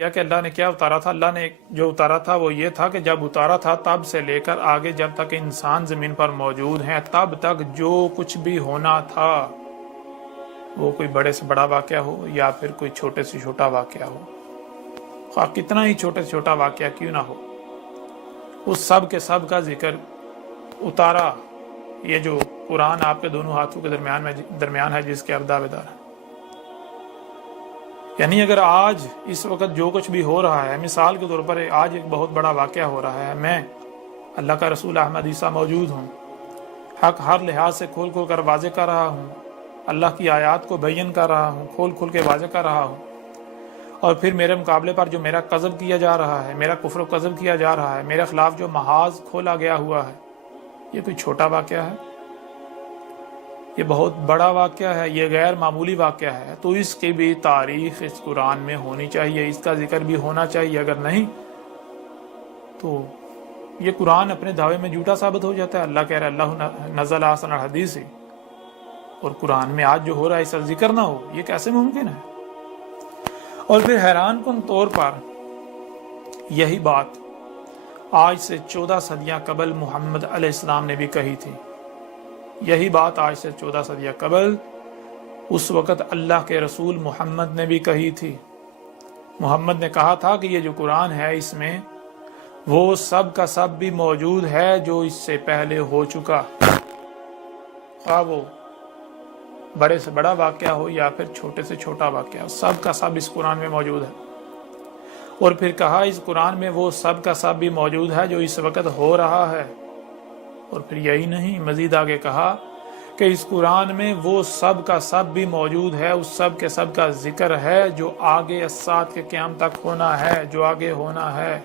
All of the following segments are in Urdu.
یا کہ اللہ نے کیا اتارا تھا؟ اللہ نے جو اتارا تھا وہ یہ تھا کہ جب اتارا تھا تب سے لے کر آگے جب تک انسان زمین پر موجود ہیں تب تک جو کچھ بھی ہونا تھا، وہ کوئی بڑے سے بڑا واقعہ ہو یا پھر کوئی چھوٹے سے چھوٹا واقعہ ہو، خواہ کتنا ہی چھوٹے سے چھوٹا واقعہ کیوں نہ ہو، اس سب کے سب کا ذکر اتارا۔ یہ جو قرآن آپ کے دونوں ہاتھوں کے درمیان ہے جس کے آپ دعوے دار ہیں، یعنی اگر آج اس وقت جو کچھ بھی ہو رہا ہے، مثال کے طور پر آج ایک بہت بڑا واقعہ ہو رہا ہے، میں اللہ کا رسول احمد عیسیٰ موجود ہوں، حق ہر لحاظ سے کھول کھول کر واضح کر رہا ہوں، اللہ کی آیات کو بیان کر رہا ہوں، کھول کھول کے واضح کر رہا ہوں، اور پھر میرے مقابلے پر جو میرا کذب کیا جا رہا ہے، میرا کفر و کذب کیا جا رہا ہے، میرے خلاف جو محاذ کھولا گیا ہوا ہے، یہ کوئی چھوٹا واقعہ ہے؟ یہ بہت بڑا واقعہ ہے، یہ غیر معمولی واقعہ ہے۔ تو اس کی بھی تاریخ اس قرآن میں ہونی چاہیے، اس کا ذکر بھی ہونا چاہیے، اگر نہیں تو یہ قرآن اپنے دعوے میں جھوٹا ثابت ہو جاتا ہے۔ اللہ کہہ رہا ہے اللہ نزل احسن الحدیث، اور قرآن میں آج جو ہو رہا ہے اس کا ذکر نہ ہو، یہ کیسے ممکن ہے؟ اور پھر حیران کن طور پر یہی بات آج سے 14 صدیاں قبل محمد علیہ السلام نے بھی کہی تھی۔ یہی بات آج سے 14 صدیاں قبل اس وقت اللہ کے رسول محمد نے بھی کہی تھی۔ محمد نے کہا تھا کہ یہ جو قرآن ہے اس میں وہ سب کا سب بھی موجود ہے جو اس سے پہلے ہو چکا، خواہ وہ بڑے سے بڑا واقعہ ہو یا پھر چھوٹے سے چھوٹا واقعہ ہو، سب کا سب اس قرآن میں موجود ہے۔ اور پھر کہا اس قرآن میں وہ سب کا سب بھی موجود ہے جو اس وقت ہو رہا ہے۔ اور پھر یہی نہیں، مزید آگے کہا کہ اس قرآن میں وہ سب کا سب بھی موجود ہے، اس سب کے سب کا ذکر ہے جو آگے الساعۃ کے قیام تک ہونا ہے، جو آگے ہونا ہے۔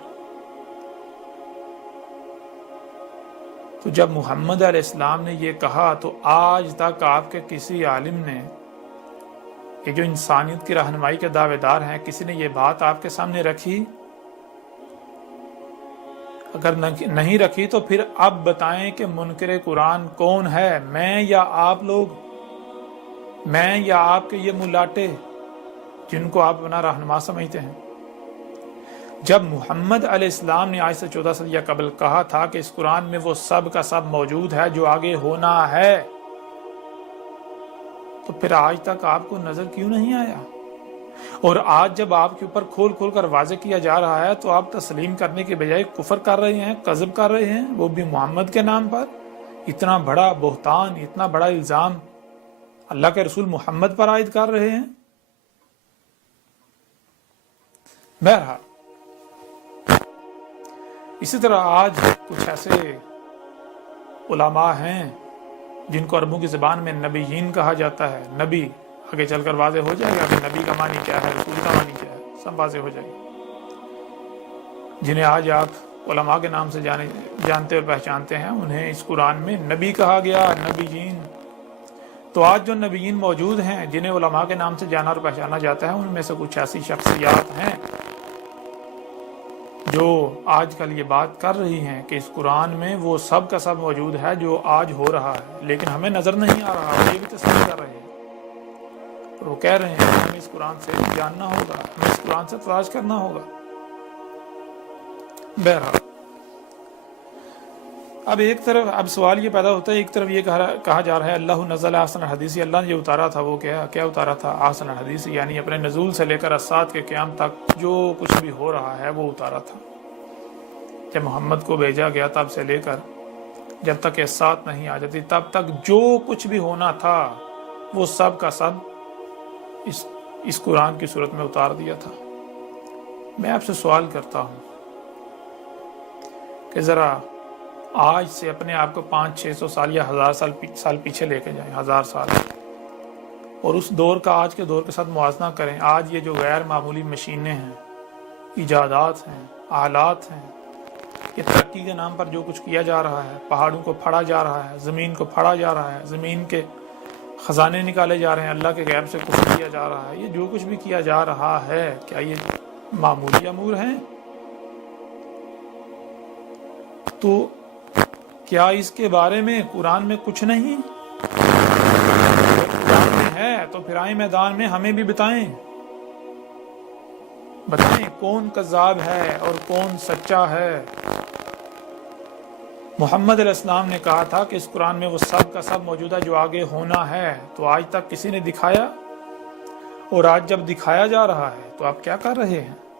تو جب محمد علیہ السلام نے یہ کہا تو آج تک آپ کے کسی عالم نے، یہ جو انسانیت کی رہنمائی کے دعوے دار ہیں، کسی نے یہ بات آپ کے سامنے رکھی؟ اگر نہیں رکھی تو پھر اب بتائیں کہ منکر قرآن کون ہے، میں یا آپ لوگ، میں یا آپ کے یہ ملاٹے جن کو آپ اپنا رہنما سمجھتے ہیں؟ جب محمد علیہ السلام نے آج سے 14 صدیاں قبل کہا تھا کہ اس قرآن میں وہ سب کا سب موجود ہے جو آگے ہونا ہے، تو پھر آج تک آپ کو نظر کیوں نہیں آیا؟ اور آج جب آپ کے اوپر کھول کھول کر واضح کیا جا رہا ہے تو آپ تسلیم کرنے کے بجائے کفر کر رہے ہیں، کذب کر رہے ہیں، وہ بھی محمد کے نام پر۔ اتنا بڑا بہتان، اتنا بڑا الزام اللہ کے رسول محمد پر عائد کر رہے ہیں۔ بہرحال اسی طرح آج کچھ ایسے علماء ہیں جن کو عربوں کی زبان میں نبیین کہا جاتا ہے۔ نبی آگے چل کر واضح ہو جائے گا کہ نبی کا معنی کیا ہے، رسول کا معنی کیا ہے، سب واضح ہو جائے گا۔ جنہیں آج آپ علماء کے نام سے جانتے اور پہچانتے ہیں، انہیں اس قرآن میں نبی کہا گیا، نبیین۔ تو آج جو نبیین موجود ہیں جنہیں علماء کے نام سے جانا اور پہچانا جاتا ہے، ان میں سے کچھ ایسی شخصیات ہیں جو آج کل یہ بات کر رہی ہیں کہ اس قرآن میں وہ سب کا سب موجود ہے جو آج ہو رہا ہے، لیکن ہمیں نظر نہیں آ رہا، یہ بھی تسلیم کر رہے ہیں۔ اور وہ کہہ رہے ہیں کہ ہمیں اس قرآن سے جاننا ہوگا، ہمیں اس قرآن سے تلاش کرنا ہوگا۔ بہرحال اب سوال یہ پیدا ہوتا ہے، ایک طرف یہ کہا جا رہا ہے اللہ نزل احسن الحدیث، اللہ نے جو اتارا تھا وہ کیا اتارا تھا؟ احسن الحدیث، یعنی اپنے نزول سے لے کر الساعۃ کے قیام تک جو کچھ بھی ہو رہا ہے وہ اتارا تھا۔ جب محمد کو بھیجا گیا تب سے لے کر جب تک الساعۃ نہیں آ جاتی تب تک جو کچھ بھی ہونا تھا وہ سب کا سب اس قرآن کی صورت میں اتار دیا تھا۔ میں آپ سے سوال کرتا ہوں کہ ذرا آج سے اپنے آپ کو 500-600 سال یا 1000 سال پیچھے لے کے جائیں، 1000 سال، اور اس دور کا آج کے دور کے ساتھ موازنہ کریں۔ آج یہ جو غیر معمولی مشینیں ہیں، ایجادات ہیں، آلات ہیں، یہ ترقی کے نام پر جو کچھ کیا جا رہا ہے، پہاڑوں کو پھاڑا جا رہا ہے، زمین کو پھاڑا جا رہا ہے، زمین کے خزانے نکالے جا رہے ہیں، اللہ کے غیب سے کفر کیا جا رہا ہے، یہ جو کچھ بھی کیا جا رہا ہے، کیا یہ معمولی امور ہیں؟ تو کیا اس کے بارے میں قرآن میں کچھ نہیں؟ قرآن میں ہے تو پھر آئیں میدان میں ہمیں بھی بتائیں کون کذاب ہے اور کون سچا ہے۔ محمد علیہ السلام نے کہا تھا کہ اس قرآن میں وہ سب کا سب موجودہ جو آگے ہونا ہے، تو آج تک کسی نے دکھایا؟ اور آج جب دکھایا جا رہا ہے تو آپ کیا کر رہے ہیں؟